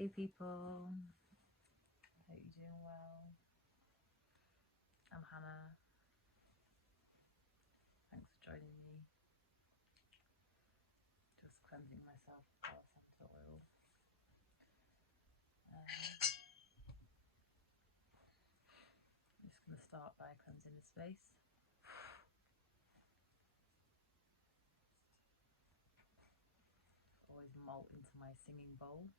Hey people, hope you're doing well. I'm Hannah. Thanks for joining me. Just cleansing myself with palo santo oil. I'm just going to start by cleansing the space. Always malt into my singing bowl.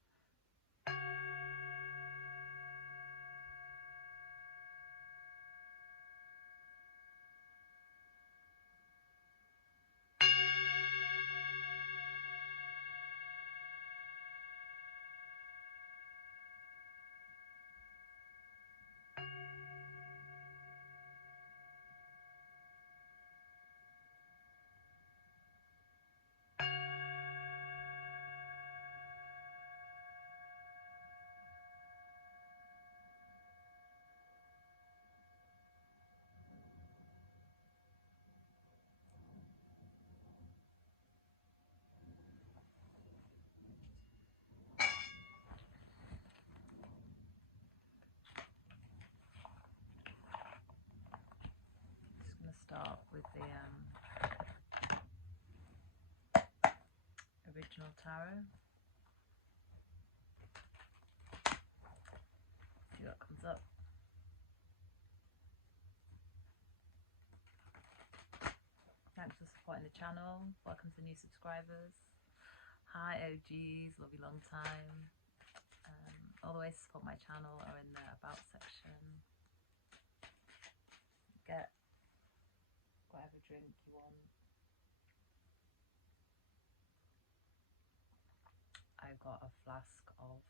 Just going to start with the original tarot. See what comes up. Thanks for supporting the channel. Welcome to new subscribers. Hi OGs, love you long time. All the ways to support my channel are in the about section. Get whatever drink you want. I've got a flask of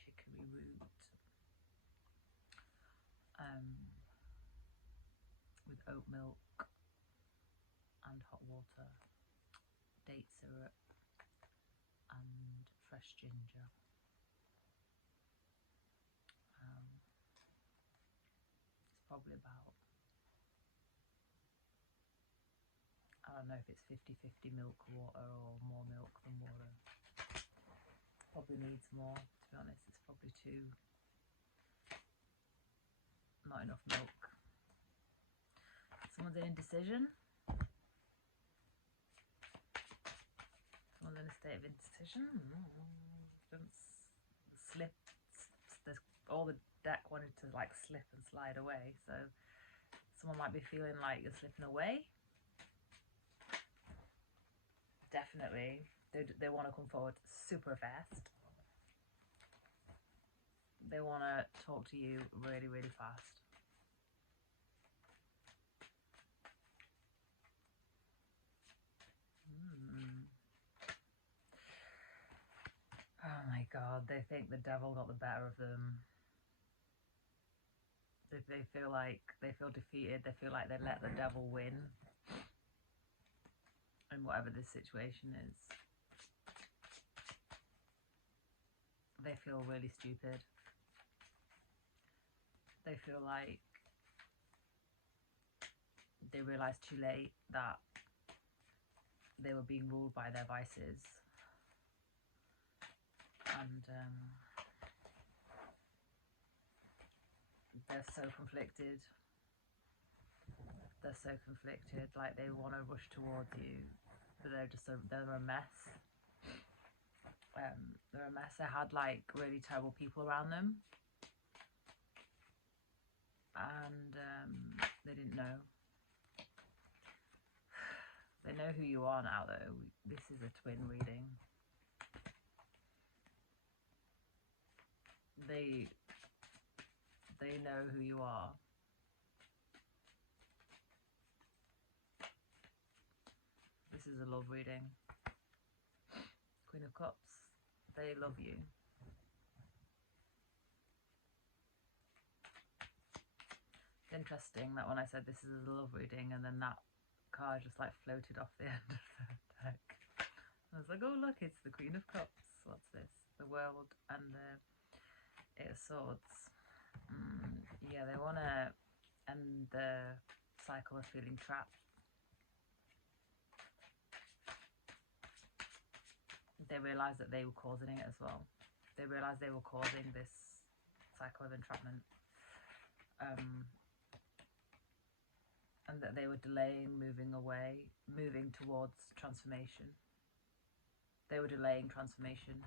chicory root with oat milk and hot water, date syrup and fresh ginger. It's probably about, I don't know if it's 50-50 milk water or more milk than water. Probably needs more, to be honest. It's probably not enough milk. Someone's in indecision. Someone's in a state of indecision. Don't slip. All the deck wanted to like slip and slide away, so someone might be feeling like you're slipping away. Definitely, they want to come forward super fast. They want to talk to you really, really fast. Oh my God, they think the devil got the better of them. They feel defeated. They feel like they let the devil win in whatever this situation is. They feel really stupid. They feel like they realized too late that they were being ruled by their vices. And they're so conflicted. They're so conflicted, like they want to rush towards you, but they're a mess. They're a mess. They had like really terrible people around them, and they didn't know. They know who you are now, though. This is a twin reading. They know who you are. This is a love reading. Queen of Cups. They love you. It's interesting that when I said this is a love reading, and then that card just like floated off the end of the deck. I was like, oh look, it's the Queen of Cups. What's this? The World and the Eight of Swords. Yeah, they want to end the cycle of feeling trapped. they realised that they were causing it as well. They realised they were causing this cycle of entrapment, and that they were delaying moving towards transformation. They were delaying transformation.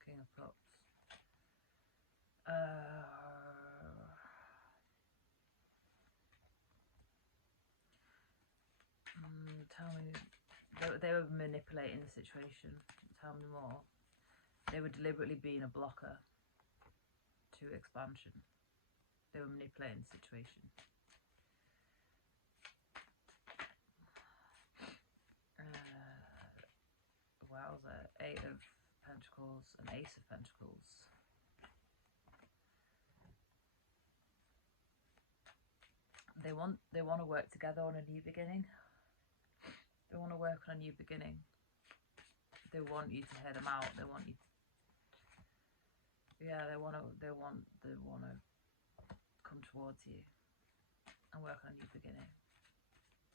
King of Cups. Tell me, they were manipulating the situation. Tell me more. They were deliberately being a blocker to expansion. They were manipulating the situation. Wowza. 8 of Pentacles and Ace of Pentacles. They want to work together on a new beginning. They want to work on a new beginning. They want you to hear them out. They want you to, yeah, they want to come towards you and work on a new beginning.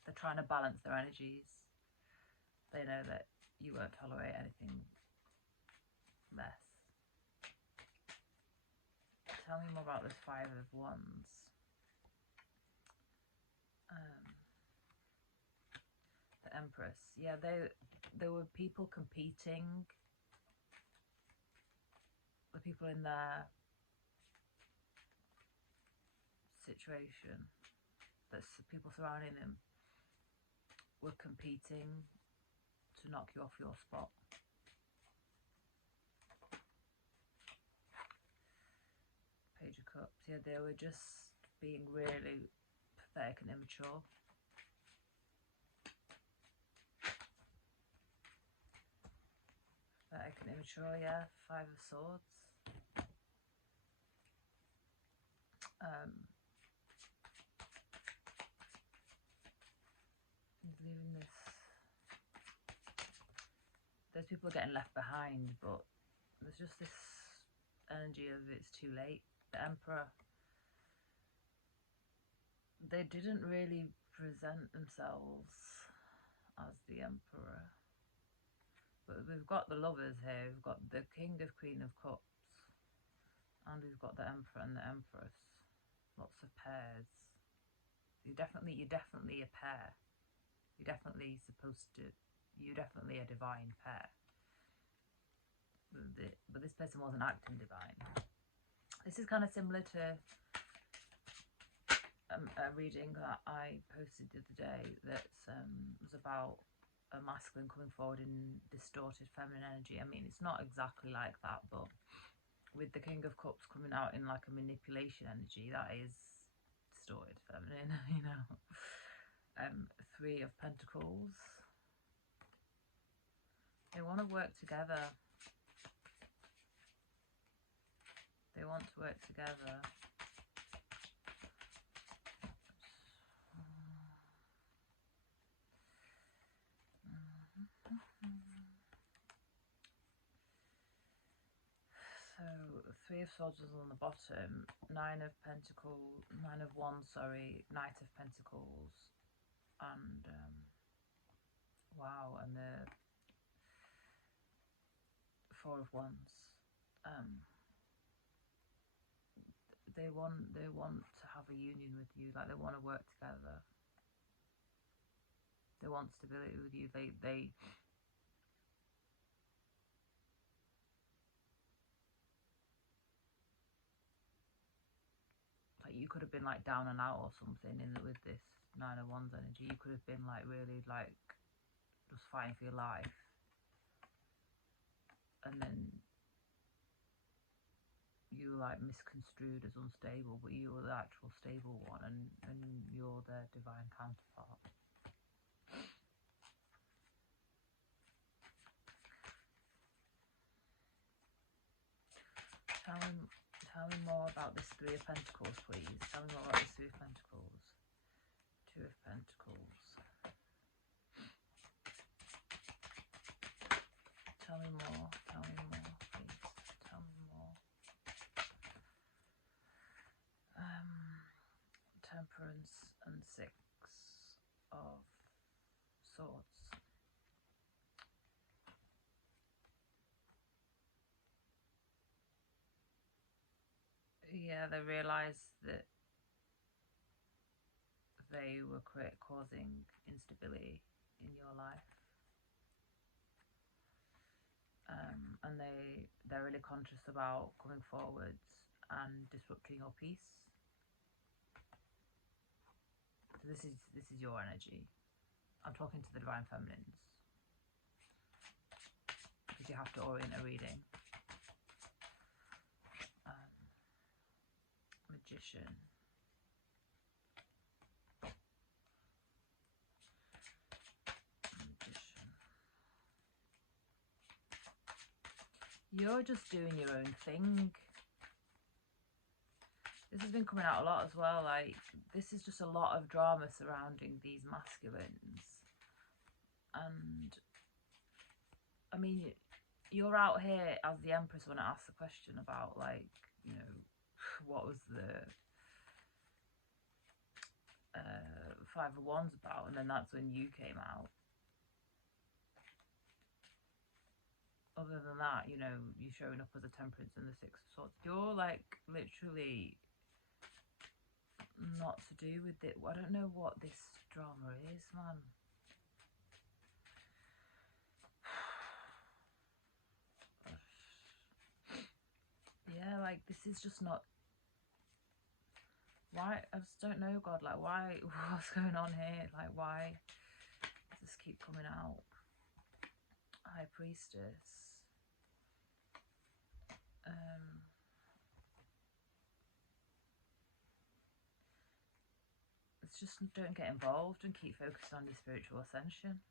They're trying to balance their energies. They know that you won't tolerate anything less. Tell me more about this 5 of Wands. The Empress. Yeah, there were people competing. The people in their situation, the people surrounding them, were competing to knock you off your spot. Page of Cups. Yeah, they were just being really pathetic and immature. Pathetic and immature, yeah. 5 of Swords. He's leaving this. Those people are getting left behind, but there's just this energy of it's too late. The Emperor. They didn't really present themselves as the Emperor. But we've got the Lovers here. We've got the King of Queen of Cups. And we've got the Emperor and the Empress. Lots of pairs. You're definitely a pair. You're definitely a divine pair. But this person wasn't acting divine. This is kind of similar to a reading that I posted the other day that was about a masculine coming forward in distorted feminine energy. I mean, it's not exactly like that, but with the King of Cups coming out in like a manipulation energy, that is distorted feminine, you know. 3 of Pentacles. They want to work together. They want to work together. So 3 of Swords is on the bottom. 9 of Pentacles, 9 of Wands, sorry, Knight of Pentacles, and wow, and the 4 of Wands. They want to have a union with you, like they want to work together. They want stability with you. They like, you could have been like down and out or something with this 9 of Wands energy. You could have been like really like just fighting for your life, and then you like misconstrued as unstable, but you were the actual stable one, and you're their divine counterpart. Tell me more about this 3 of Pentacles, please. Tell me more about this 3 of Pentacles. 2 of Pentacles. Tell me more, please. Tell me more. Temperance and 6 of Swords. Yeah, they realised that they were causing instability in your life. And they're really conscious about coming forwards and disrupting your peace. So this is your energy. I'm talking to the Divine Feminines, because you have to orient a reading. Magician. You're just doing your own thing. This has been coming out a lot as well. Like, this is just a lot of drama surrounding these masculines. And, I mean, you're out here as the Empress when I asked the question about, like, you know, what was the Five of Wands about? And then that's when you came out. Other than that, you know, you showing up as a Temperance and the Six of Swords. You're, like, literally not to do with it. I don't know what this drama is, man. Yeah, like, this is just not... Why? I just don't know, God. Like, why? What's going on here? Like, why does this keep coming out? High Priestess. It's just, don't get involved and keep focused on your spiritual ascension.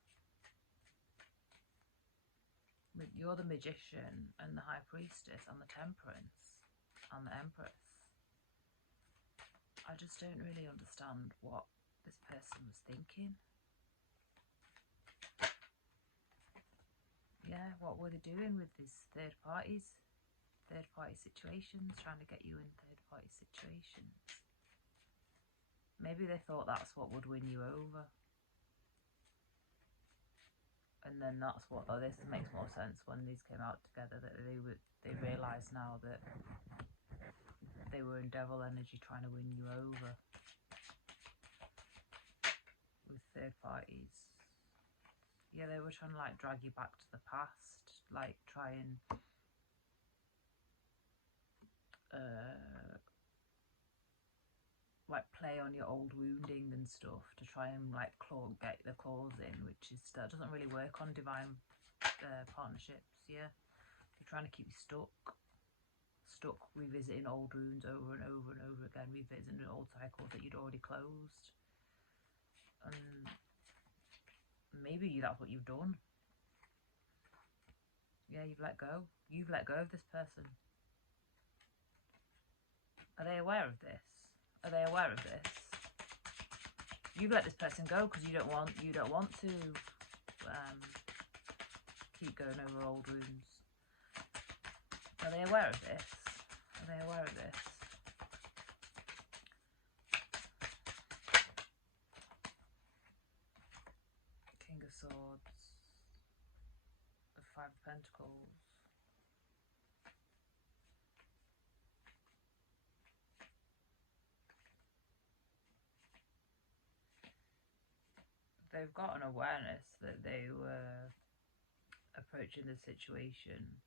You're the Magician and the High Priestess and the Temperance and the Empress. I just don't really understand what this person was thinking. Yeah, what were they doing with these third party situations, trying to get you in third party situations? Maybe they thought that's what would win you over. And then that's what, oh, this makes more sense when these came out together, that they realised now that they were in devil energy trying to win you over with third parties. Yeah, they were trying to, like, drag you back to the past, like, try and like, play on your old wounding and stuff to try and, like, get the claws in, which is, that doesn't really work on divine partnerships. Yeah, you're trying to keep you stuck revisiting old wounds over and over and over again, revisiting old cycles that you'd already closed. And maybe that's what you've done. Yeah, you've let go of this person. Are they aware of this? Are they aware of this? You've let this person go because you don't want to keep going over old wounds. Are they aware of this? Are they aware of this? King of Swords, the Five of Pentacles. They've got an awareness that they were approaching the situation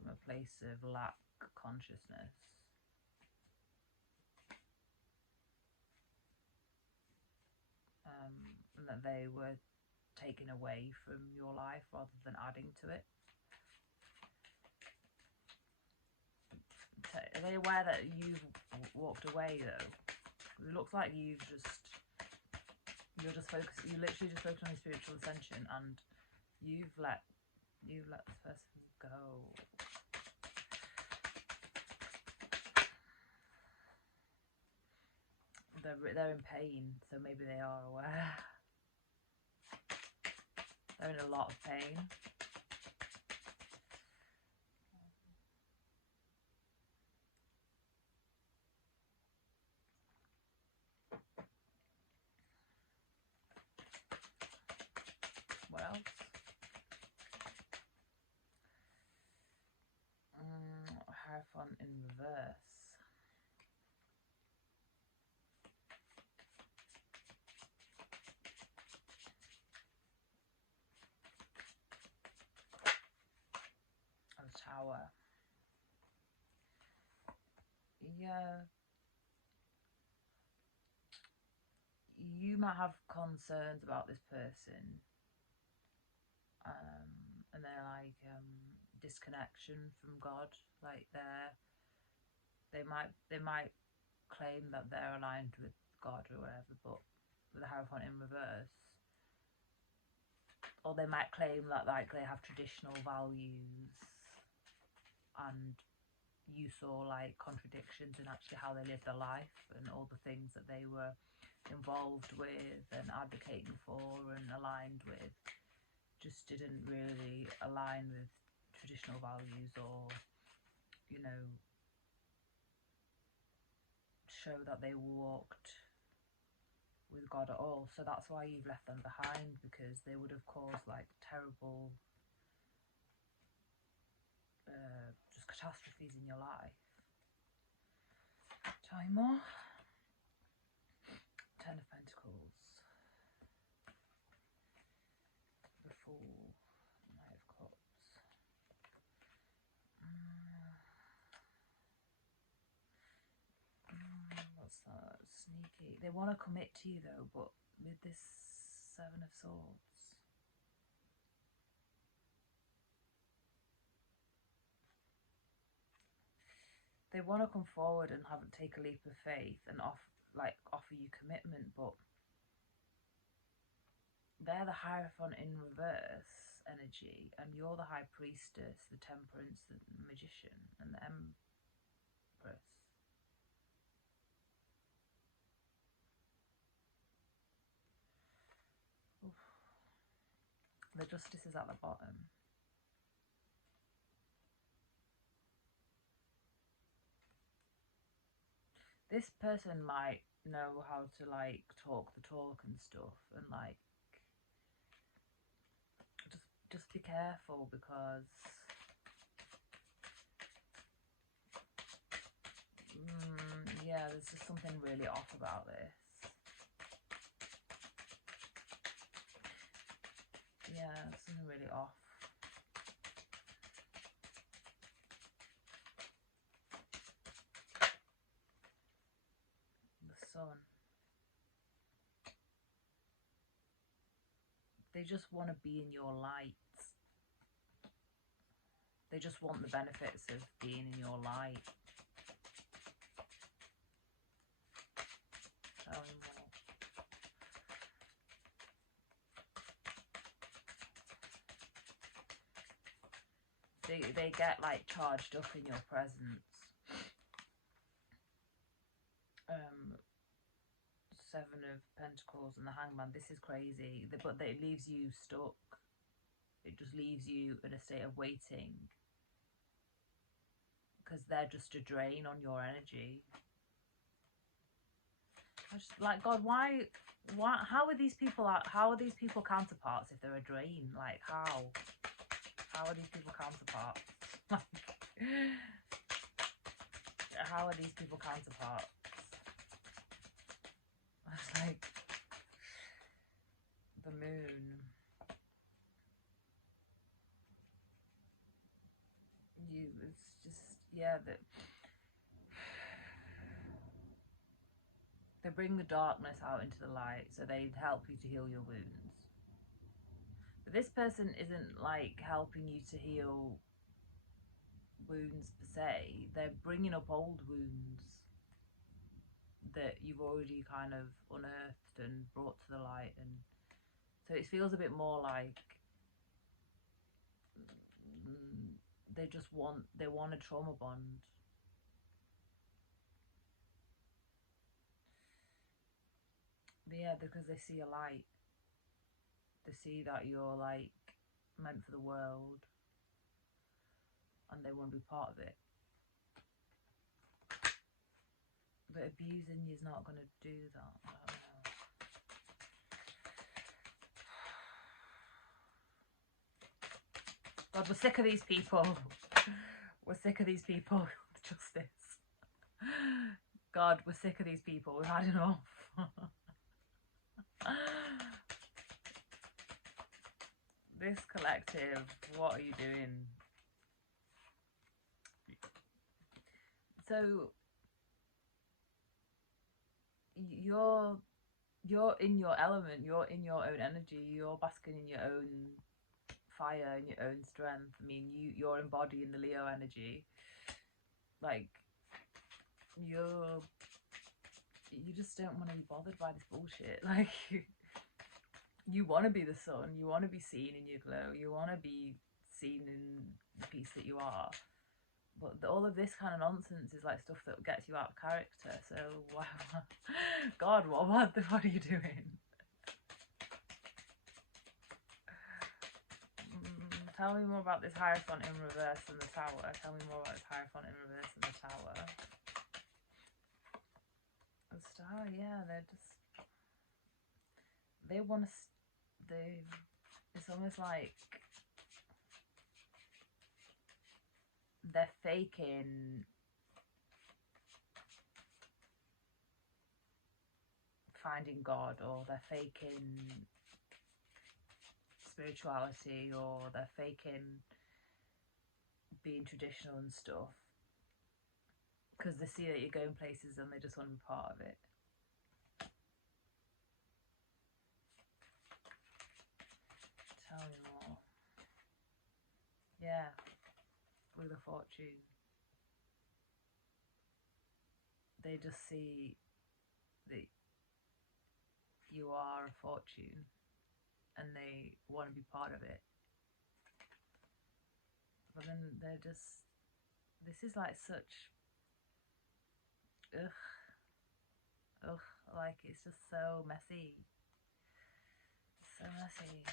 from a place of lack consciousness. And that they were taken away from your life rather than adding to it. Are they aware that you've walked away though? It looks like you're literally just focused on your spiritual ascension, and you've let this person go. They're in pain, so maybe they are aware. They're in a lot of pain. What else? Hierophant in reverse. power. Yeah. You might have concerns about this person, and they're like disconnection from God, like they might claim that they're aligned with God or whatever, but with the Hierophant in reverse, or they might claim that like they have traditional values, and you saw like contradictions in actually how they lived their life and all the things that they were involved with and advocating for and aligned with just didn't really align with traditional values, or you know, show that they walked with God at all. So that's why you've left them behind, because they would have caused like terrible just catastrophes in your life. Tell me more. Ten of Pentacles, the Fool, Knight of Cups. What's that? Sneaky. They want to commit to you though, but with this Seven of Swords, they want to come forward and take a leap of faith and offer you commitment, but they're the Hierophant in reverse energy, and you're the High Priestess, the Temperance, the Magician, and the Empress. Oof. The Justice is at the bottom. This person might know how to like talk the talk and stuff, and like just be careful, because yeah, there's just something really off about this. Yeah, something really off. The Sun. They just want to be in your light. They just want the benefits of being in your light. Tell me more. They get like charged up in your presence. Seven of Pentacles and the Hangman. This is crazy, but it leaves you stuck. It just leaves you in a state of waiting, because they're just a drain on your energy. I just like, God, why how are these people counterparts if they're a drain? Like, how are these people counterparts? Like, how are these people counterparts? It's like the Moon. It's just, yeah, that they bring the darkness out into the light, so they help you to heal your wounds. But this person isn't like helping you to heal wounds per se. They're bringing up old wounds that you've already kind of unearthed and brought to the light, and so it feels a bit more like they want a trauma bond. But yeah, because they see a light, they see that you're like meant for the world, and they want to be part of it. But abusing you is not going to do that. I don't know. God, we're sick of these people. We're sick of these people. Justice. God, we're sick of these people. We've had enough. This collective, what are you doing? So you're in your element, you're in your own energy, you're basking in your own fire and your own strength. I mean, you're embodying the Leo energy. Like, you just don't want to be bothered by this bullshit. Like, you want to be the sun, you want to be seen in your glow, you want to be seen in the piece that you are. But all of this kind of nonsense is like stuff that gets you out of character. So, wow. God, what are you doing? Tell me more about this Hierophant in reverse and the Tower. Tell me more about this Hierophant in reverse and the Tower. The Star, yeah, they want to, it's almost like they're faking finding God, or they're faking spirituality, or they're faking being traditional and stuff because they see that you're going places and they just want to be part of it. Tell me more. Yeah, with a fortune. They just see that you are a fortune and they want to be part of it. But then they're just, this is like such, like it's just so messy. So messy.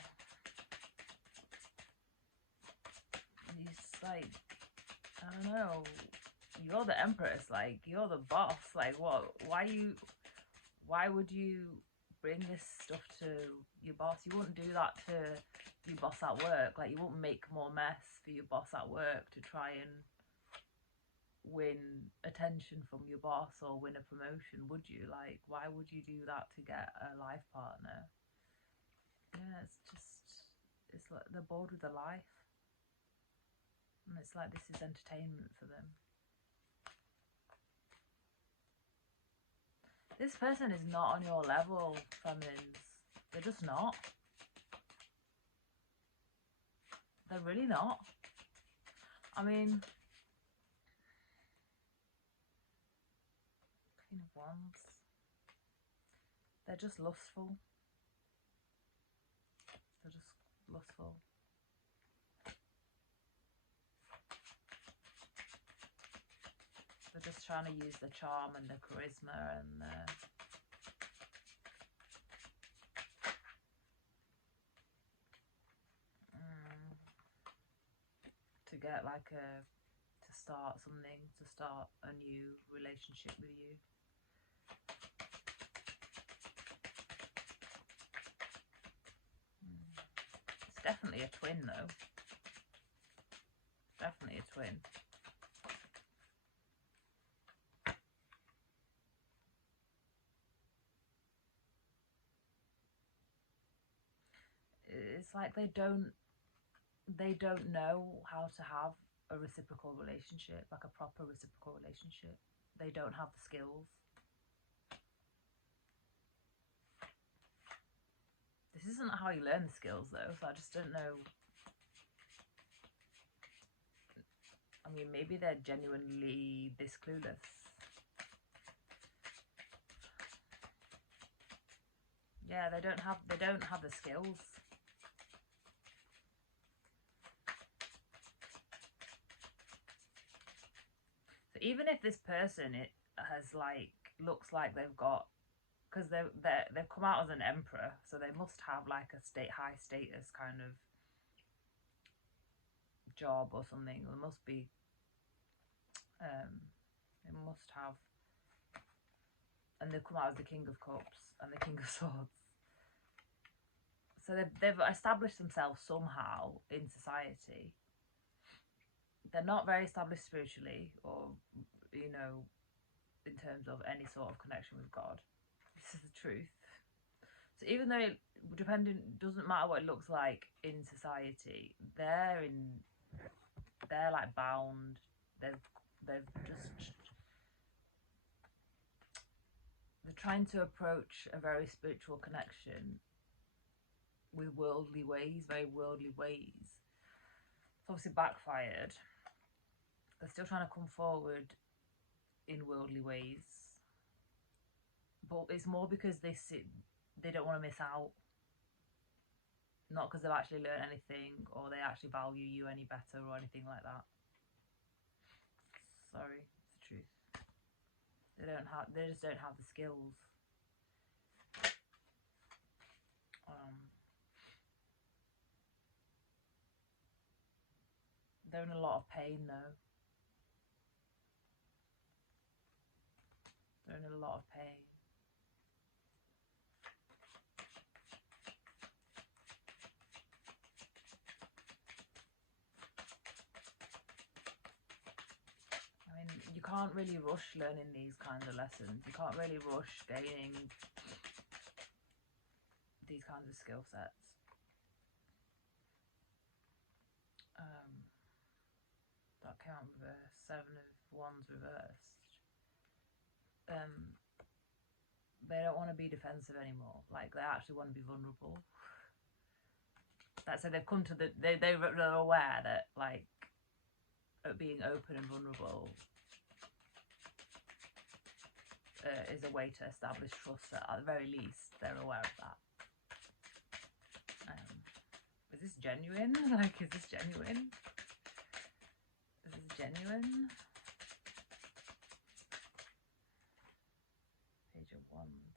It's like, I don't know, you're the empress, like you're the boss, like what, why would you bring this stuff to your boss? You wouldn't do that to your boss at work. Like, you wouldn't make more mess for your boss at work to try and win attention from your boss or win a promotion, would you? Like, why would you do that to get a life partner? Yeah, it's like they're bored with their life. And it's like this is entertainment for them. This person is not on your level, feminines. They're just not. They're really not. I mean, Queen of Wands. They're just lustful. They're just lustful. They're just trying to use the charm and the charisma and to get like to start something, to start a new relationship with you. It's definitely a twin though. Definitely a twin. It's like they don't know how to have a reciprocal relationship, like a proper reciprocal relationship. They don't have the skills. This isn't how you learn the skills though, so I just don't know. I mean, maybe they're genuinely this clueless. Yeah, they don't have the skills. So even if this person has like looks like they've got, because they've come out as an emperor, so they must have like a high status kind of job or something. There must be they must have, and they've come out as the King of Cups and the King of Swords. So they've established themselves somehow in society. They're not very established spiritually, or you know, in terms of any sort of connection with God. This is the truth. So even though doesn't matter what it looks like in society, they're like bound. They've just They're trying to approach a very spiritual connection with worldly ways, very worldly ways. It's obviously backfired. They're still trying to come forward in worldly ways, but it's more because they don't want to miss out, not because they've actually learned anything or they actually value you any better or anything like that. Sorry, it's the truth. They just don't have the skills. They're in a lot of pain though. They're in a lot of pain. I mean, you can't really rush learning these kinds of lessons. You can't really rush gaining these kinds of skill sets. That came out reverse. 7 of Wands reversed. They don't want to be defensive anymore. Like, they actually want to be vulnerable. That's so they've come to they're aware that, like, being open and vulnerable is a way to establish trust. At the very least, they're aware of that. Is this genuine? Like, is this genuine? Is this genuine? Page of Wands.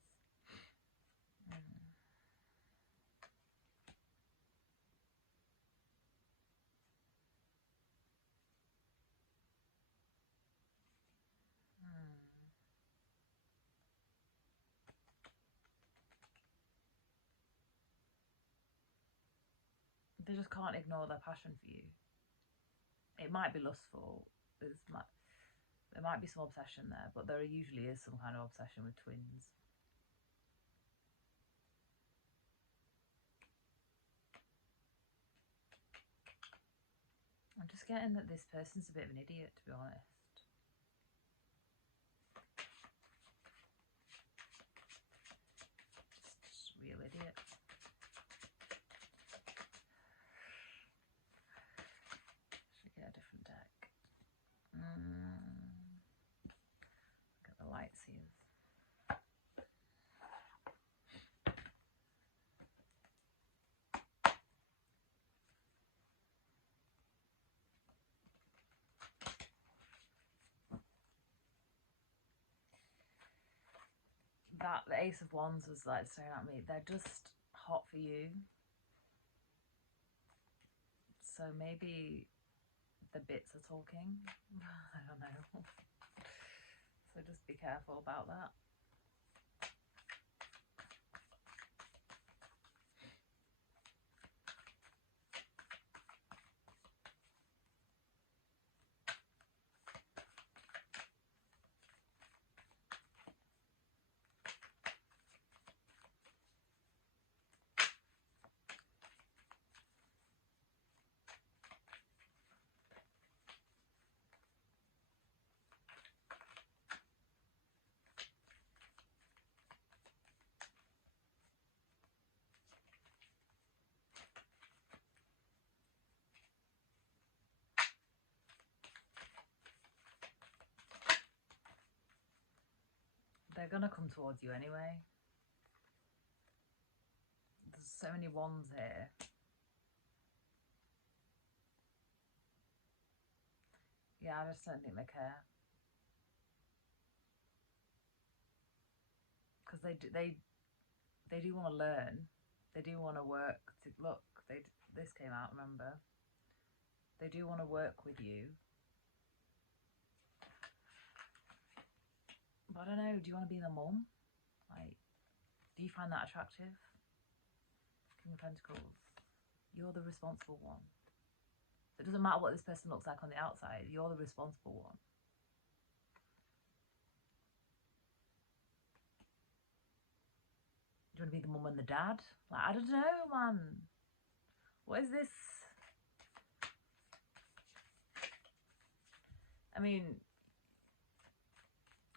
They just can't ignore their passion for you. It might be lustful. There might be some obsession there, but there usually is some kind of obsession with twins. I'm just getting that this person's a bit of an idiot, to be honest. Just real idiot. Should get a different deck. Get the light seers. The Ace of Wands was like staring at me. They're just hot for you. So maybe the bits are talking. I don't know. So just be careful about that. They're gonna come towards you anyway. There's so many wands here. Yeah, I just don't think they care. Because they do want to learn. They do want to work. Look, this came out, remember? They do want to work with you. But I don't know, do you want to be the mum? Like, do you find that attractive? King of Pentacles. You're the responsible one. It doesn't matter what this person looks like on the outside. You're the responsible one. Do you want to be the mum and the dad? Like, I don't know, man. What is this? I mean,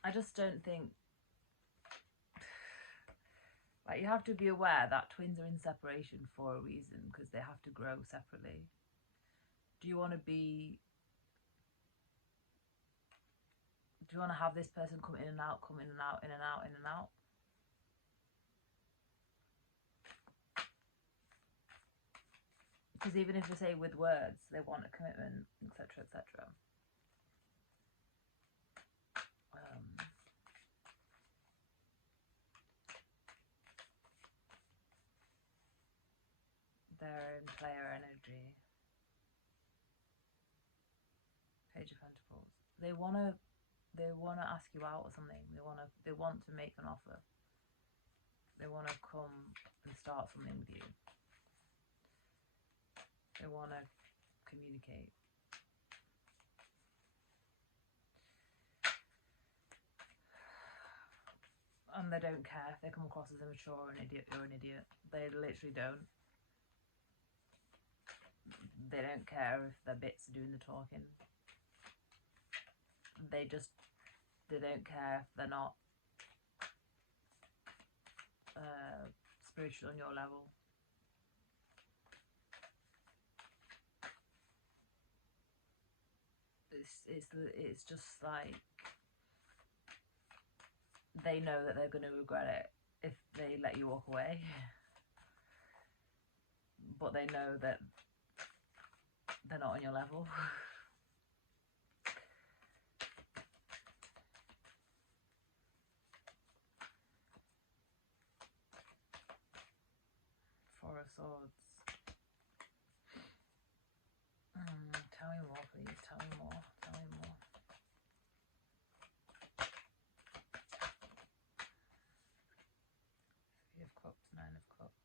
I just don't think Like, you have to be aware that twins are in separation for a reason, because they have to grow separately. Do you want to have this person come in and out, come in and out, in and out, in and out? Because even if they say with words they want a commitment, etc., etc., they're in player energy. Page of Pentacles. They wanna ask you out or something. They want to make an offer. They want to come and start something with you. They want to communicate. And they don't care if they come across as immature or an idiot. They literally don't. They don't care if their bits are doing the talking. They don't care if they're not spiritual on your level. It's just like, they know that they're going to regret it if they let you walk away. But they know that they're not on your level. Four of Swords. Tell me more, please. Tell me more. Tell me more. Three of Cups, Nine of Cups.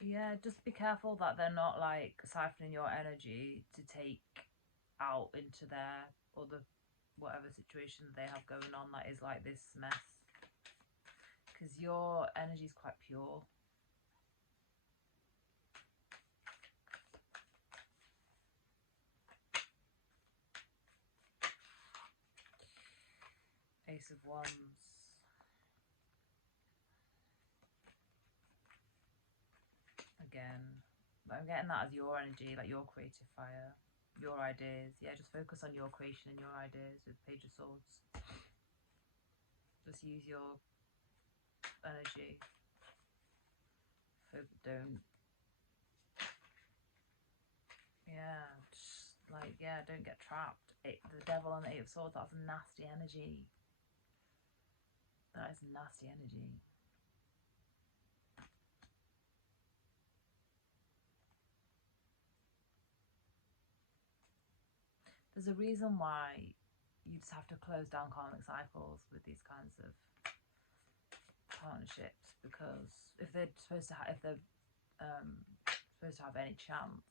Yeah, just be careful that they're not like siphoning your energy to take out into their other whatever situation they have going on that is like this mess. Because your energy is quite pure. Ace of Wands. Again, but I'm getting that as your energy, like your creative fire, your ideas. Yeah, just focus on your creation and your ideas with Page of Swords. Just use your energy. Don't. Yeah, just like, yeah, don't get trapped. The Devil and the Eight of Swords, that's nasty energy. That is nasty energy. There's a reason why you just have to close down karmic cycles with these kinds of partnerships, because if they're supposed to have any chance,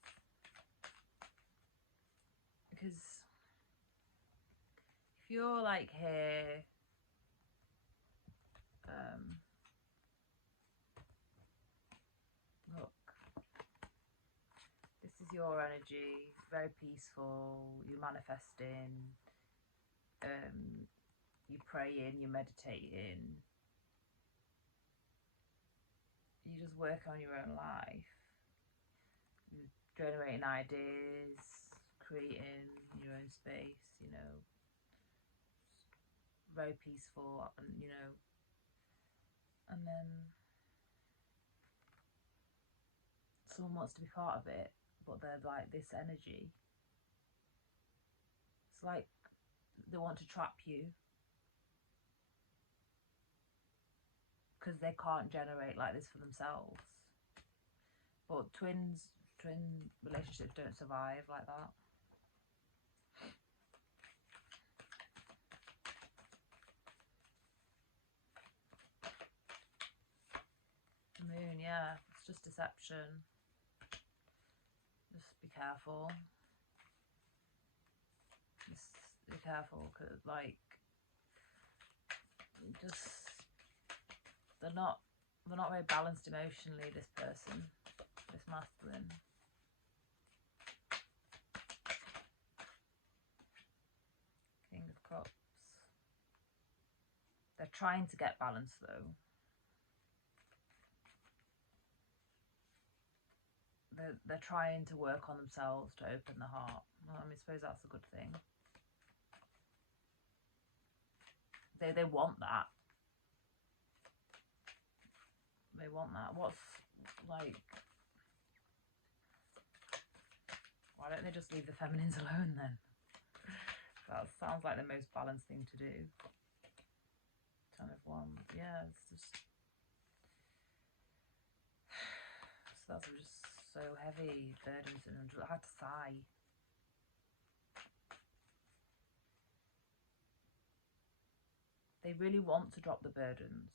because if you're like here, look, this is your energy, very peaceful, you're manifesting, you're praying, you're meditating, you just work on your own life, you're generating ideas, creating your own space, you know, very peaceful, and you know, and then someone wants to be part of it, but they're like this energy. It's like they want to trap you because they can't generate like this for themselves. But twin relationships don't survive like that. Moon, yeah, it's just deception. Just be careful. Just be careful, because like, just they're not very balanced emotionally, this person, this masculine. trying to get balance though. They're trying to work on themselves to open the heart. Well, I mean, I suppose that's a good thing. They want that. They want that. What's like? Why don't they just leave the feminines alone then? That sounds like the most balanced thing to do. Ten of Wands. Yeah, it's just. So that's just so heavy, burdensome, and I had to sigh. They really want to drop the burdens.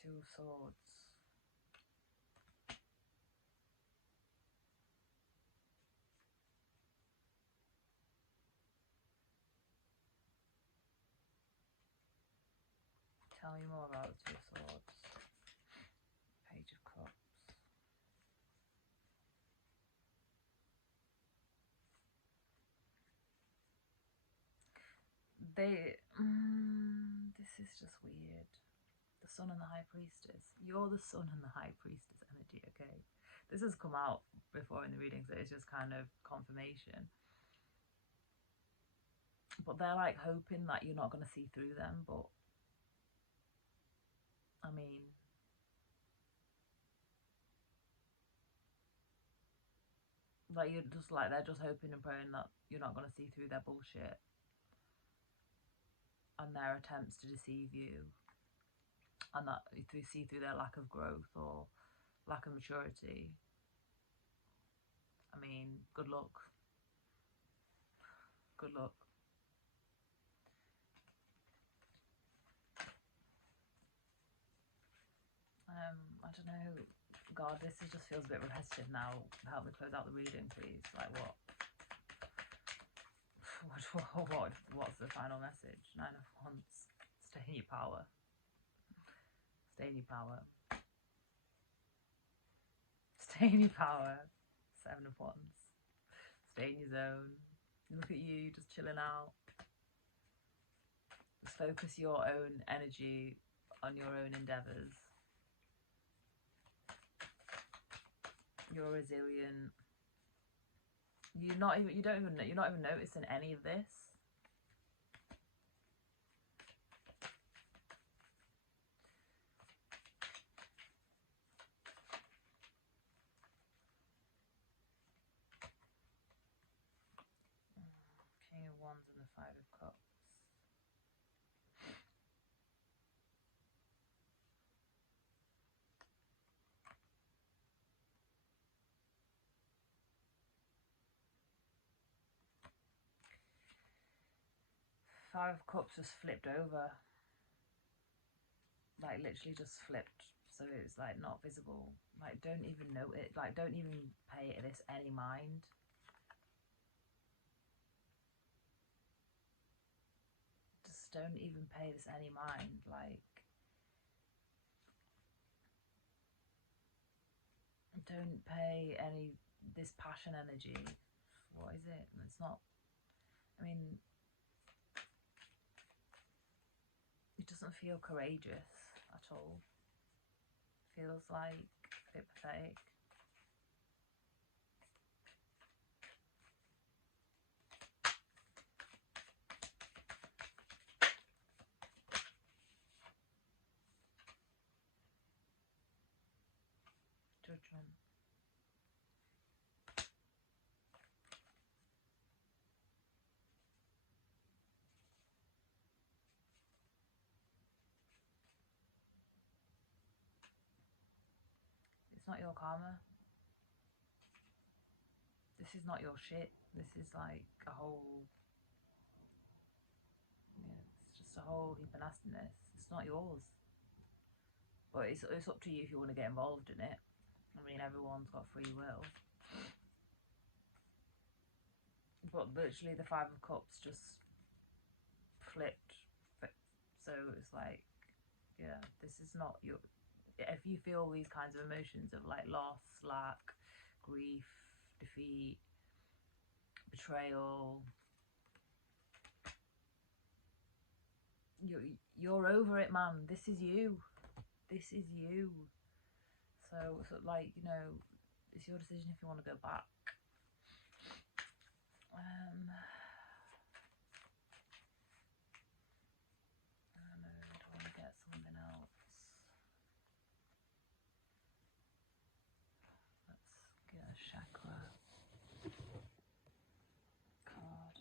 Two of Swords. Tell me more about the Two of Swords. Page of Cups. This is just weird. The Sun and the High Priestess. You're the Sun and the High Priestess energy, okay? This has come out before in the reading, so it's just kind of confirmation. But they're like hoping that you're not going to see through them, but I mean, like you're just like, they're just hoping and praying that you're not going to see through their bullshit and their attempts to deceive you, and that you see through their lack of growth or lack of maturity. I mean, good luck. Good luck. I don't know. God, this just feels a bit repetitive now. Help me close out the reading, please. Like what? What's the final message? 9 of Wands. Stay in your power. Stay in your power. Stay in your power. 7 of Wands. Stay in your zone. Look at you, just chilling out. Just focus your own energy on your own endeavours. You're resilient. You're not even noticing any of this. King of Wands and the 5 of Cups. Five of Cups just flipped over. Like literally just flipped. So it's like not visible. Like don't even note it. Like don't even pay this any mind. Just don't even pay this any mind. Like don't pay any this passion energy. What is it? It's not. I mean, it doesn't feel courageous at all. Feels like a bit pathetic. Judgment. It's not your karma. This is not your shit. This is like a whole, yeah, it's just a whole heap of nastiness. It's not yours. But it's up to you if you want to get involved in it. I mean, everyone's got free will. But literally the 5 of Cups just flipped. So it's like, yeah, this is not your... If you feel these kinds of emotions of like loss, lack, grief, defeat, betrayal, you're over it, man. This is you. This is you. So like, you know, it's your decision if you want to go back. I don't know, do I want to get something else? Let's get a chakra card.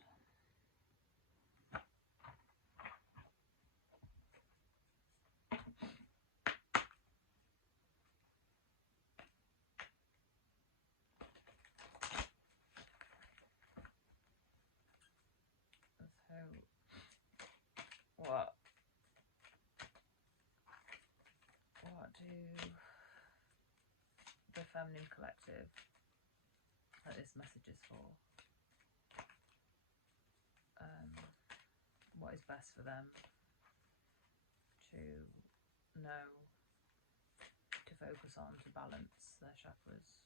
So what do the feminine collective that this message is for? What is best for them to know, to focus on, to balance their chakras?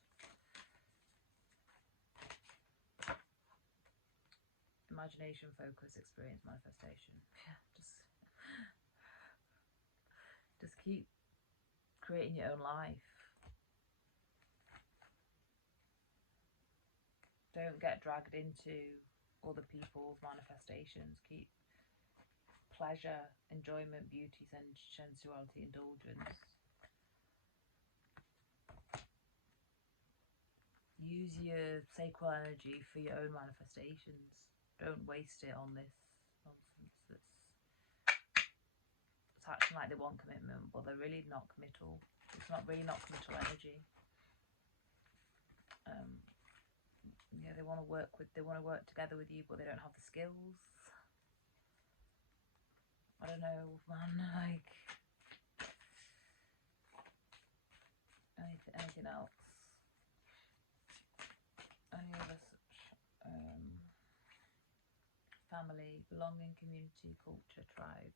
Imagination, focus, experience, manifestation. Yeah, just keep creating your own life. Don't get dragged into other people's manifestations. Keep pleasure, enjoyment, beauty, sensuality, indulgence. Use your sacral energy for your own manifestations. Don't waste it on this nonsense that's acting like they want commitment, but they're really not committal. It's not committal energy. Yeah, they want to work together with you, but they don't have the skills. I don't know, man. Like anything else? Any other such family, belonging, community, culture, tribe.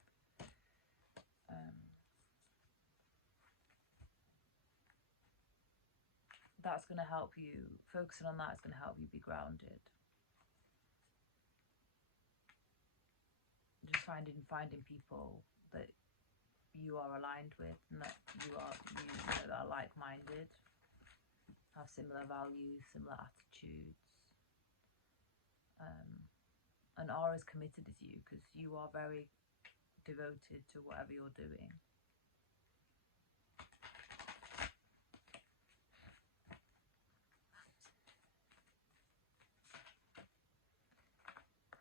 That's going to help you. Focusing on that is going to help you be grounded. Just finding people that you are aligned with, and that you know, that are like-minded, have similar values, similar attitudes, and are as committed as you, because you are very devoted to whatever you're doing.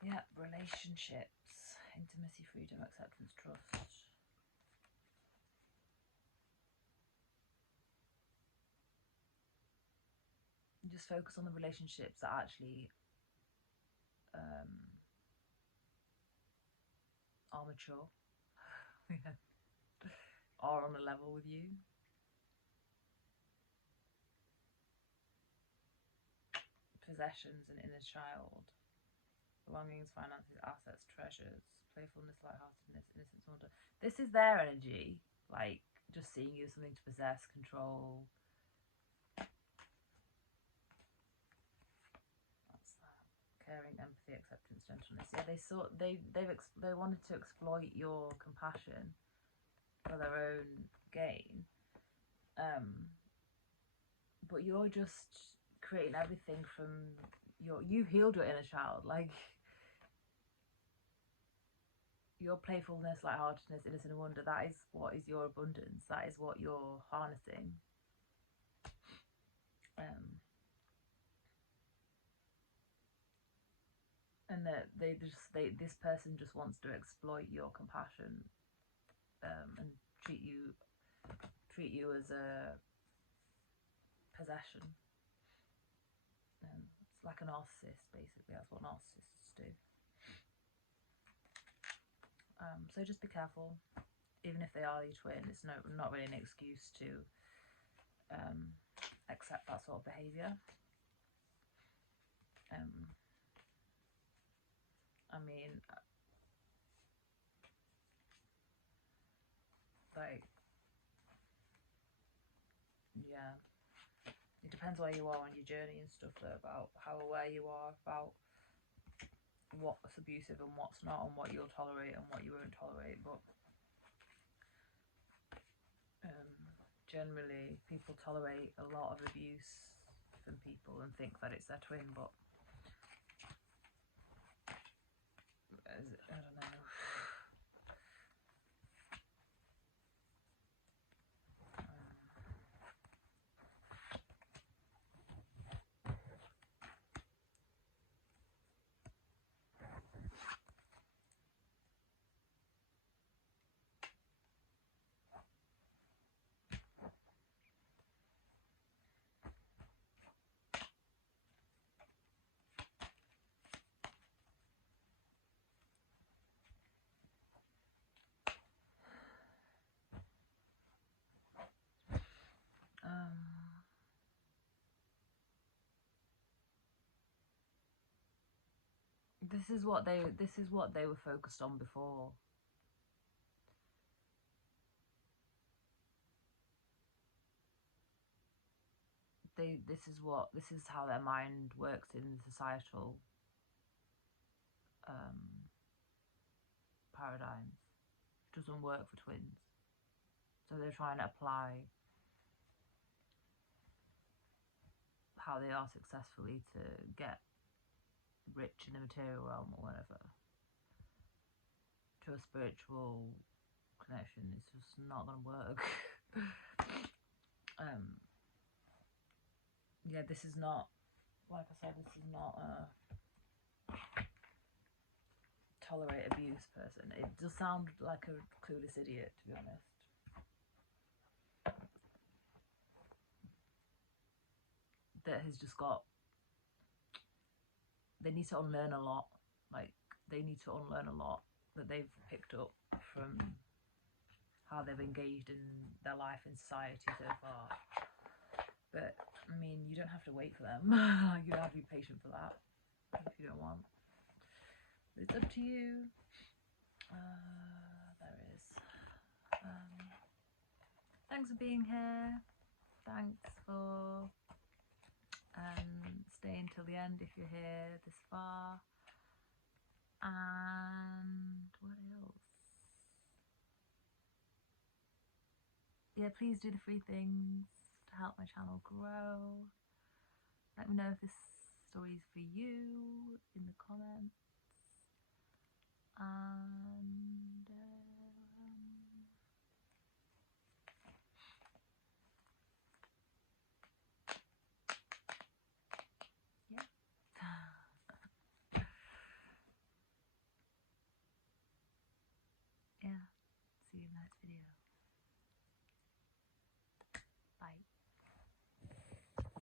Yeah, relationships, intimacy, freedom, acceptance, trust. Just focus on the relationships that actually are mature, are on a level with you. Possessions and inner child, belongings, finances, assets, treasures, playfulness, lightheartedness, innocence, wonder. This is their energy, like just seeing you as something to possess, control. That's that. Caring, empathy, acceptance, gentleness. Yeah, they wanted to exploit your compassion for their own gain. But you're just creating everything from you've healed your inner child, like your playfulness, lightheartedness, innocence and wonder. That is what is your abundance. That is what you're harnessing. And that this person just wants to exploit your compassion, and treat you as a possession. It's like a narcissist, basically. That's what narcissists do. So just be careful. Even if they are your twin, it's not really an excuse to accept that sort of behaviour. I mean, like, yeah, it depends where you are on your journey and stuff, though, about how aware you are about what's abusive and what's not, and what you'll tolerate and what you won't tolerate. But generally people tolerate a lot of abuse from people and think that it's their twin, but I don't know. This is what they were focused on before. This is how their mind works in societal paradigms. It doesn't work for twins, so they're trying to apply how they are successfully to get rich in the material realm or whatever to a spiritual connection. It's just not gonna work. Yeah, this is not, like I said, this is not a tolerate abuse person. It does sound like a clueless idiot, to be honest. That has just got, they need to unlearn a lot. Like, they need to unlearn a lot that they've picked up from how they've engaged in their life in society so far. But I mean, you don't have to wait for them. You don't have to be patient for that if you don't want. It's up to you. There is. Thanks for being here. Thanks for staying till the end if you're here this far. And what else? Yeah, please do the free things to help my channel grow. Let me know if this story is for you in the comments. And yeah. Yeah. See you in the next video.